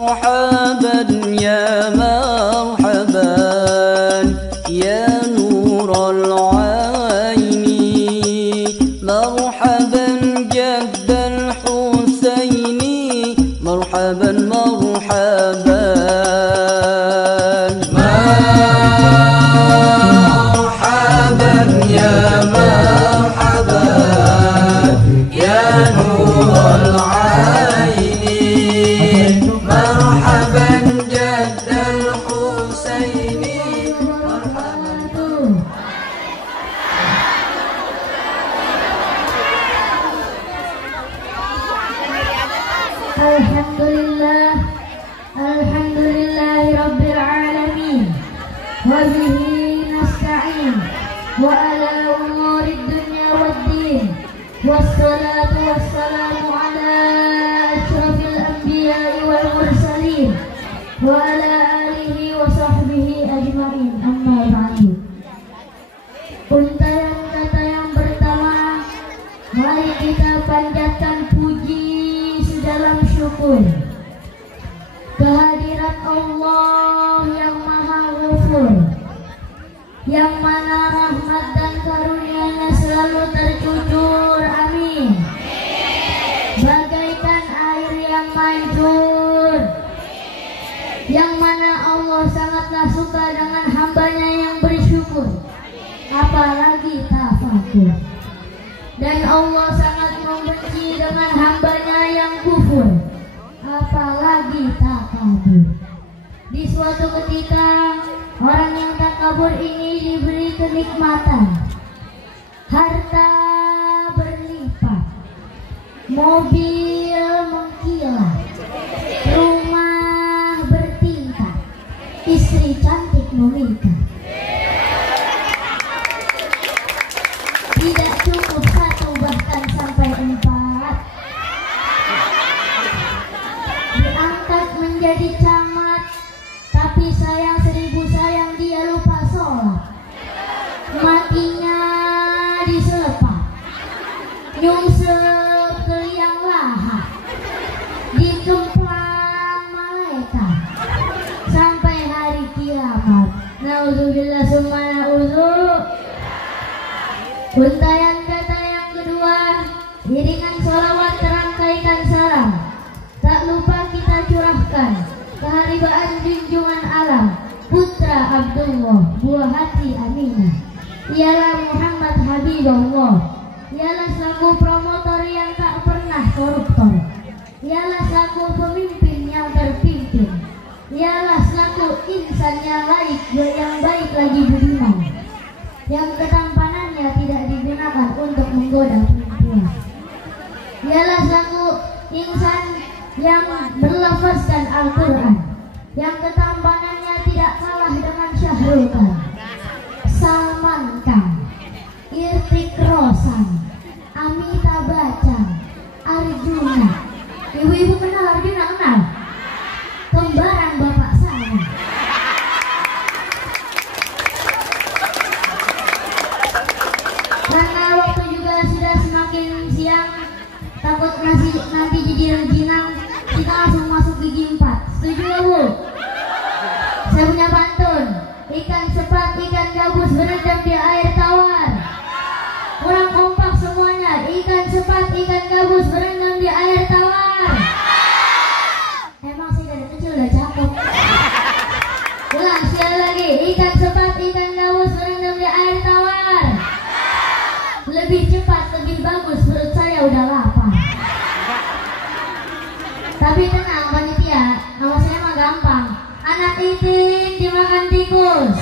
مرحبا يا مرحبا يا نور العين مرحبا جد الحسين مرحبا مرحبا مرحبا يا مرحبا يا نور العين مرحبا جد الحسين مرحبا. Alhamdulillah, alhamdulillahi rabbil alamin wa bihi nasta'in wa ala umurid dunya waddin wassalatu wassalamu ala ashrafil anbiya'i wal mursalin wa ala alihi wa sahbihi ajma'in amma ba'du. Untayan kata yang pertama, mari kita panjatkan puji dalam syukur kehadirat Allah yang Maha Ghafur, yang mana rahmat dan karunia-Nya selalu tercucur, amin, bagaikan air yang mancur, yang mana Allah sangatlah suka dengan hambanya yang bersyukur, apalagi tafakur. Dan Allah sangat membenci dengan hambanya yang kufur, apalagi takabur. Di suatu ketika, orang yang takabur ini diberi kenikmatan, harta berlipat, mobil mengkilat, rumah bertingkat, istri cantik memikat. Tidak cukup satu, bahkan sampai 4. Diangkat menjadi camat, tapi sayang 1000 sayang dia lupa sholat. Matinya diselepat, nyungsep ke liang lahat, dikemplang malaikat sampai hari kiamat. Nauzubillah summa na'udzu. Untayan kata yang kedua, iringan sholawat terangkaikan salam, tak lupa kita curahkan keharibaan junjungan alam, putra Abdullah, buah hati Aminah, ialah Muhammad Habibullah, ialah selaku promotor yang tak pernah koruptor, ialah selaku pemimpin yang terpimpin, ialah selaku insan yang baik lagi budiman, yang ketampanannya tidak digunakan untuk menggoda perempuan. Ialah selaku insan yang berlafazkan Al-Quran, yang ketampanannya tidak kalah dengan Syahrul Khan, Salman Khan, Irtik Roshan, Amitabh Bachchan, Arjuna. Ibu-ibu kenal Arjuna? Kenal? Kembaran bapak saya. Karena waktu juga sudah semakin siang, takut nanti jadi rengginang, kita langsung masuk gigi 4. Setuju gak, Bu? Saya punya pantun, ikan sepat, ikan gabus berendam di air tawar. Kurang kompak semuanya, ikan sepat, ikan gabus berendam di air tawar. Emang sih dari kecil udah cakep. Ulang sekali lagi, ikan sepat, ikan gabus berendam di air tawar. Lebih cepat, lebih bagus, perut saya udah lapar. Tapi tenang panitia, nama saya mah gampang. Anak itin dimakan tikus,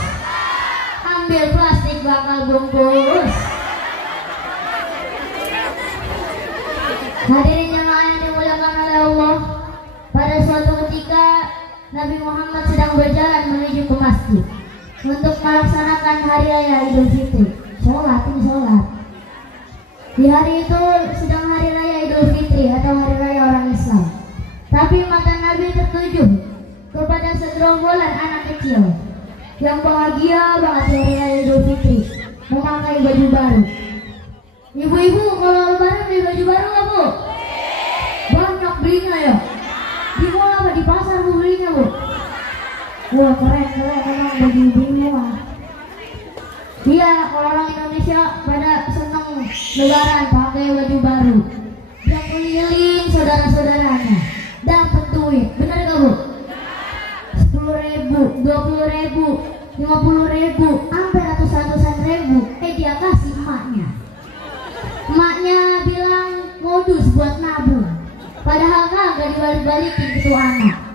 ambil plastik bakal bungkus. Hadirin jamaah yang dimuliakan oleh Allah, pada suatu ketika Nabi Muhammad sedang berjalan menuju ke masjid untuk melaksanakan hari raya Idul Fitri. Sholat. Di hari itu sedang hari raya Idul Fitri atau hari raya orang Islam. Tapi mata Nabi tertuju kepada segerombolan anak kecil yang bahagia banget di hari raya Idul Fitri, memakai baju baru. Ibu-ibu kalau lebaran beli baju baru nggak, Bu? Banyak belinya ya. Di mall apa di pasar, Bu? Wah keren emang baju ibu mah. Iya, orang Indonesia pada seneng lebaran pakai baju baru. Dia keliling saudara-saudaranya, dapat duit, bener gak bu? 10.000, 20.000, 50.000, sampai ratusan ribu. Dia kasih emaknya. Emaknya bilang modus buat nabung, padahal kagak dibalik-balikin ke tuh anak.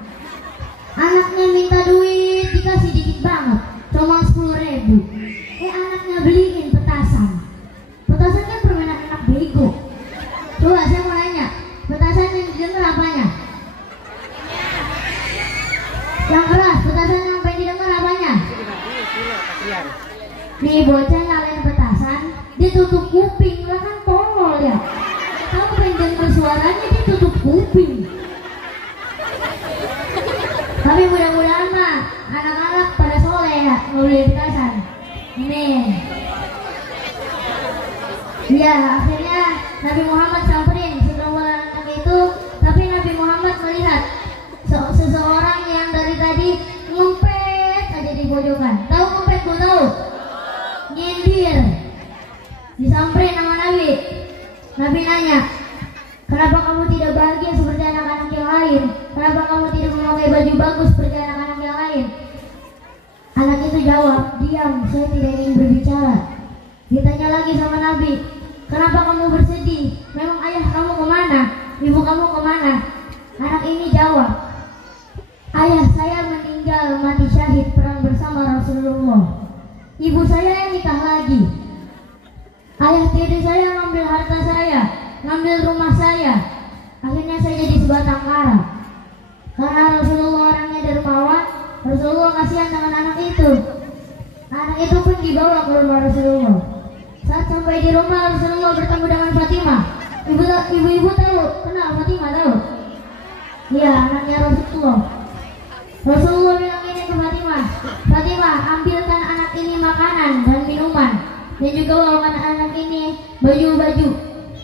Anaknya minta duit, dikasih dikit banget, cuma 10.000. Anaknya beliin petasan. Petasan kan permainan anak bego. Coba saya mau nanya, petasan yang didengar apanya? Yang keras, petasan yang pengen didengar apanya? Nih bocah nyalain petasan, dia tutup kuping, lah kan tolol ya. Kamu pengen denger suaranya, dia tutup kuping. Tapi mudah-mudahan mah anak-anak pada soleh ya, beli petasan. Amin. Ya, akhirnya Nabi Muhammad samperin segerombolan anak itu, tapi Nabi Muhammad melihat seseorang yang dari tadi ngumpet aja di pojokan. Tahu ngumpet bu tahu? Nyindir. Disamperin sama Nabi. Nabi nanya, kenapa kamu tidak bahagia seperti anak-anak yang lain? Kenapa kamu tidak memakai baju bagus seperti anak-anak yang lain? Anak itu jawab, diam, saya tidak ingin berbicara. Ditanya lagi sama Nabi, kenapa kamu bersedih? Memang ayah kamu kemana? Ibu kamu kemana? Anak ini jawab, ayah saya meninggal mati syahid perang bersama Rasulullah. Ibu saya yang nikah lagi. Ayah tiri saya ngambil harta saya, ngambil rumah saya. Akhirnya saya jadi sebatang kara. Karena Rasulullah orangnya dermawan, Rasulullah kasihan dengan anak itu. Anak itu pun dibawa ke rumah Rasulullah. Saat sampai di rumah Rasulullah bertemu dengan Fatimah. Ibu-ibu tahu, kenal Fatimah tahu? Iya, anaknya Rasulullah. Rasulullah bilang ini ke Fatimah, Fatimah ambilkan anak ini makanan dan minuman, dan juga bawakan anak ini baju-baju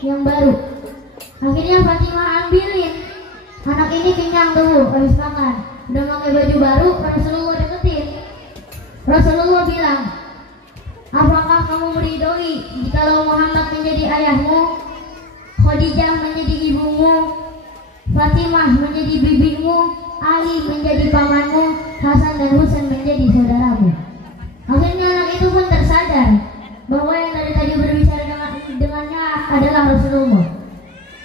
yang baru. Akhirnya Fatimah ambilin. Anak ini kenyang tuh habis makan, udah pakai baju baru. Rasulullah deketin. Rasulullah bilang, apakah kamu meridhoi jikalau Muhammad menjadi ayahmu, Khadijah menjadi ibumu, Fatimah menjadi bibimu, Ali menjadi pamanmu, Hasan dan Husain menjadi saudaramu? Akhirnya anak itu pun tersadar bahwa yang dari tadi berbicara dengannya adalah Rasulullah.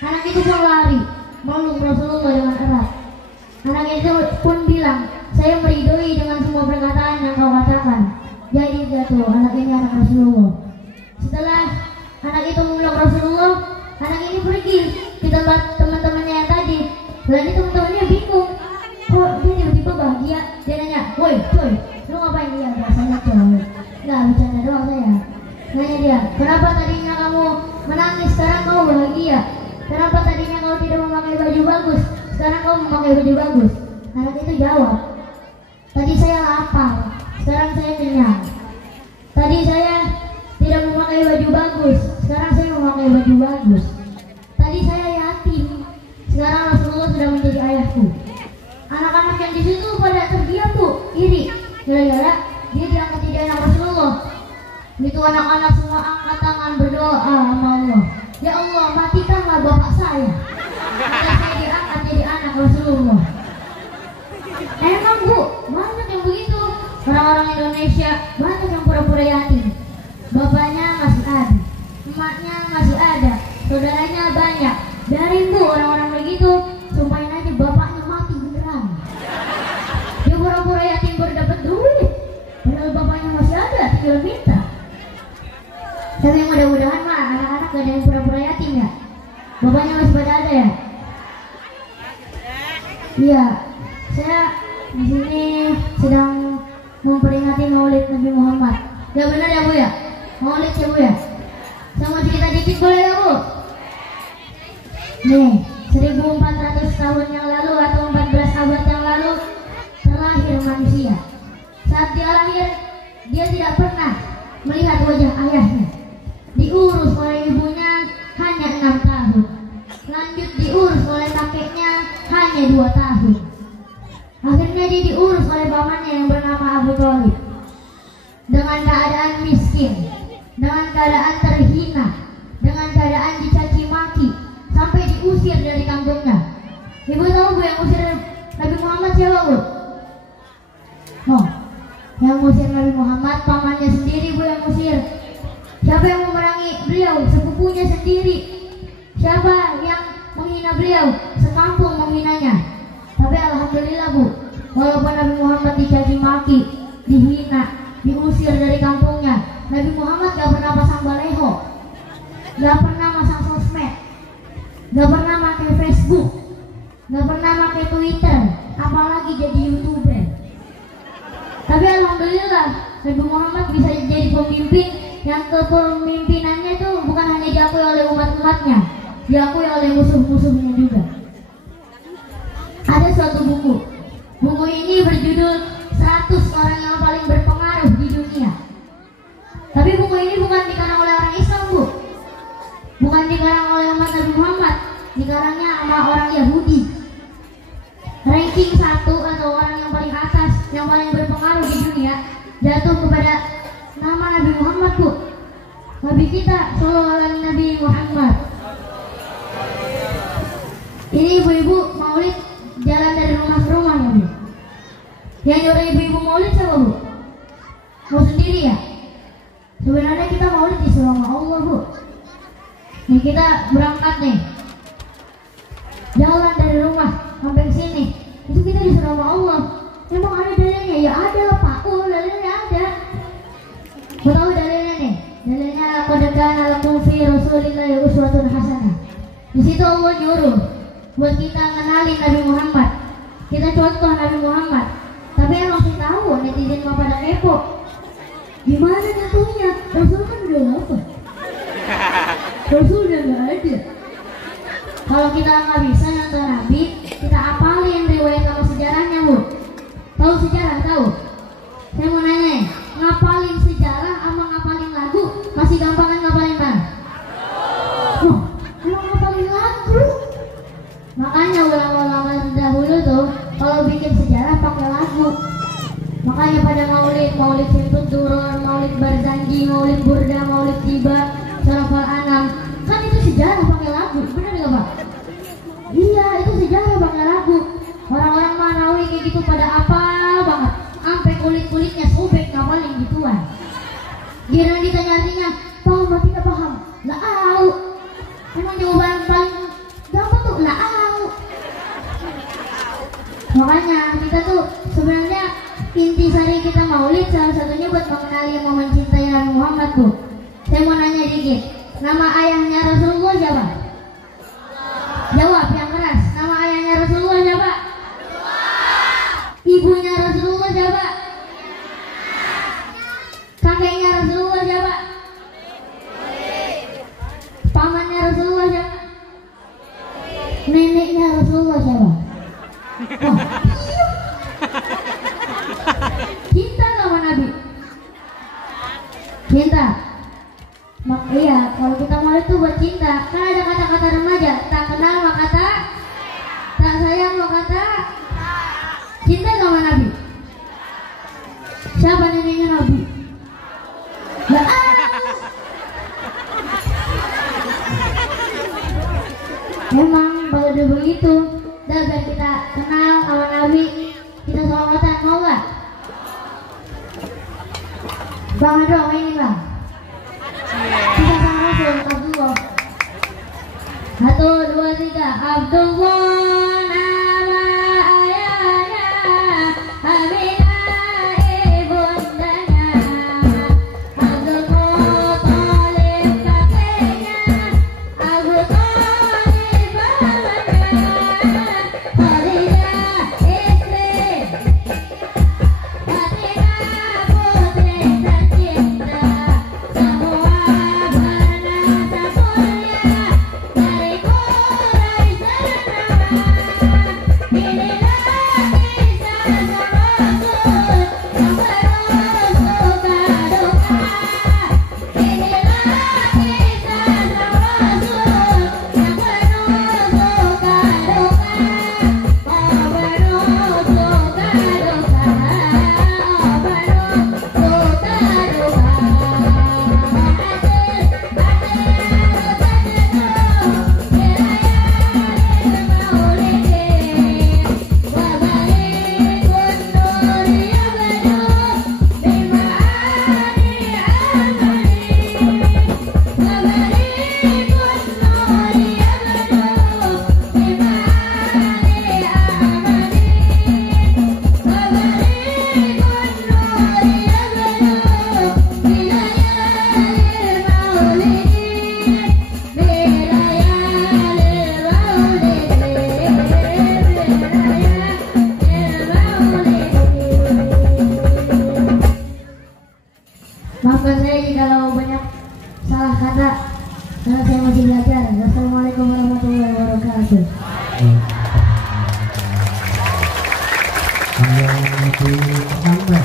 Anak itu pun lari meluk Rasulullah dengan erat. Anak itu pun bilang, saya meridhoi dengan semua perkataan yang kau katakan. Jadi jatuh, anak ini anak Rasulullah. Setelah anak itu memeluk Rasulullah, anak ini pergi ke tempat teman-temannya yang tadi. Lalu teman-temannya bingung, kok dia tiba-tiba bahagia. Dia nanya, woi coy, lu ngapain? Dia biasanya coy, nggak bercanda doang saya. Nanya dia, kenapa tadinya kamu menangis, sekarang kamu bahagia? Kenapa tadinya kau tidak memakai baju bagus, sekarang kau memakai baju bagus? Anak itu jawab, tadi saya lapar, sekarang saya kenyang. Tadi saya tidak memakai baju bagus, sekarang saya memakai baju bagus. Tadi saya yatim, sekarang Rasulullah sudah menjadi ayahku. Anak-anak yang di situ pada terdiam tuh, iri, gara-gara dia diangkat jadi anak Rasulullah. Itu anak-anak semua angkat tangan berdoa sama Allah. Ya Allah, matikanlah bapak saya. Saya diangkat jadi anak Rasulullah. Emang bu, banyak yang begitu. Orang-orang Indonesia banyak yang pura-pura yatim. Bapaknya masih ada, emaknya masih ada, saudaranya banyak. Biarin bu orang-orang begitu, sumpahin aja bapaknya mati beneran. Dia pura-pura yatim baru dapat duit, padahal bapaknya masih ada, tinggal minta. Tapi mudah-mudahan mah anak-anak gak ada yang pura-pura yatim ya. Bapaknya masih pada ada ya. Iya, saya di sini sedang memperingati Maulid Nabi Muhammad. Ya benar ya bu ya, Maulid ya bu ya. Saya mau cerita dikit boleh ya bu? Nih, 1400 tahun yang lalu atau 14 abad yang lalu terlahir manusia. Saat dia lahir, dia tidak pernah melihat wajah ayahnya. Diurus oleh ibunya hanya 6 tahun. Lanjut diurus oleh kakeknya hanya 2 tahun. Akhirnya dia diurus oleh pamannya yang bernama Abu Thalib. Dengan keadaan miskin, dengan keadaan terhina, dengan keadaan dicaci maki, sampai diusir dari kampungnya. Ibu tahu Bu yang usir Nabi Muhammad siapa Bu? Oh, yang usir Nabi Muhammad pamannya sendiri Bu yang usir. Siapa yang memerangi beliau? Sepupunya sendiri. Siapa yang menghina beliau? Sekampung menghinanya. Tapi alhamdulillah Bu, walaupun Nabi Muhammad dicaci maki, dihina, diusir dari kampungnya, Nabi Muhammad gak pernah pasang baleho, gak pernah pasang sosmed, gak pernah pakai Facebook, gak pernah pakai Twitter, apalagi jadi YouTuber. Tapi alhamdulillah Nabi Muhammad bisa jadi pemimpin yang kepemimpinannya itu bukan hanya diakui oleh umat-umatnya, diakui oleh musuh-musuhnya juga. Ada suatu buku. Buku ini berjudul 100 orang yang paling berpengaruh di dunia. Tapi buku ini bukan dikarang oleh orang Islam Bu, bukan dikarang oleh umat Nabi Muhammad, dikarangnya sama orang Yahudi. Ranking 1 atau orang yang paling atas, yang paling berpengaruh di dunia jatuh kepada nama Nabi Muhammad Bu, Nabi kita Sallallahu Alaihi Nabi Muhammad. Ini ibu-ibu maulid jalan dari rumah ke rumah ya Bu. Yang nyuruh ibu-ibu maulid siapa Bu? Mau sendiri ya? Sebenarnya kita maulid disuruh sama Allah Bu. Nih kita berangkat nih, jalan dari rumah sampai sini, itu kita disuruh sama Allah. Emang ada dalilnya? Ya ada Pak. Oh dalilnya ada. Mau tahu dalilnya nih? Dalilnya qad kana lakum fi Rasulillahi uswatun hasanah. Di situ Allah nyuruh buat kita kenalin Nabi Muhammad, kita contoh Nabi Muhammad. Tapi emang kita tahu netizen mau pada kepo. Gimana contohnya? Rasul kan udah apa? Rasul udah nggak ada. Kalau kita nggak bisa nonton Nabi, kita apalin riwayat sama sejarahnya Bu. Tahu sejarah tahu? Saya mau nanya, ngapalin sejarah sama ngapalin lagu masih gampang kan ngapalin Bang? Oh, emang ngapalin lagu? Makanya ulama-ulama terdahulu tuh kalau bikin sejarah pakai lagu. Makanya pada maulid Simtun Turun, maulid Barzanji, maulid Burda, maulid Tiba, Surah Al-An'am, kan itu sejarah pakai lagu, benar nggak Pak? Iya, itu sejarah pakai lagu. Orang-orang Manawi kayak gitu pada apa banget, sampai kulit-kulitnya sobek ngapalin gituan. Giliran ditanya artinya, paham atau tidak paham? Lah au. Emang jawaban paling gampang tuh lah au. Makanya kita tuh sebenarnya inti sari kita maulid salah satunya buat mengenali yang mau mencintai Nabi Muhammad Bu. Saya mau nanya dikit, nama ayahnya Rasulullah siapa? Jawab yang keras. Nama ayahnya Rasulullah siapa? Ibunya Rasulullah siapa? Kakeknya Rasulullah siapa? Pamannya Rasulullah siapa? Neneknya Rasulullah siapa? Oh, cinta sama Nabi? Cinta? Iya, kalau kita mau itu buat cinta. Kan ada kata-kata remaja, tak kenal maka tak sayang maka cinta sama Nabi. Siapa neneknya Nabi? Lah memang kalau udah begitu, dan kita kenal sama Nabi, kita sholawatan mau nggak? Bang dong ini Bang. Kita sama Rasul Abdullah. 1, 2, 3 Abdullah nama ayahnya, Aminah ibundanya, Abdul Muthalib kakeknya, Abu Thalib pamannya, Khadijah istri, Fatimah putri tercinta. Maafkan saya jika banyak salah kata karena saya masih belajar. Wassalamualaikum warahmatullahi wabarakatuh. Yang di pertama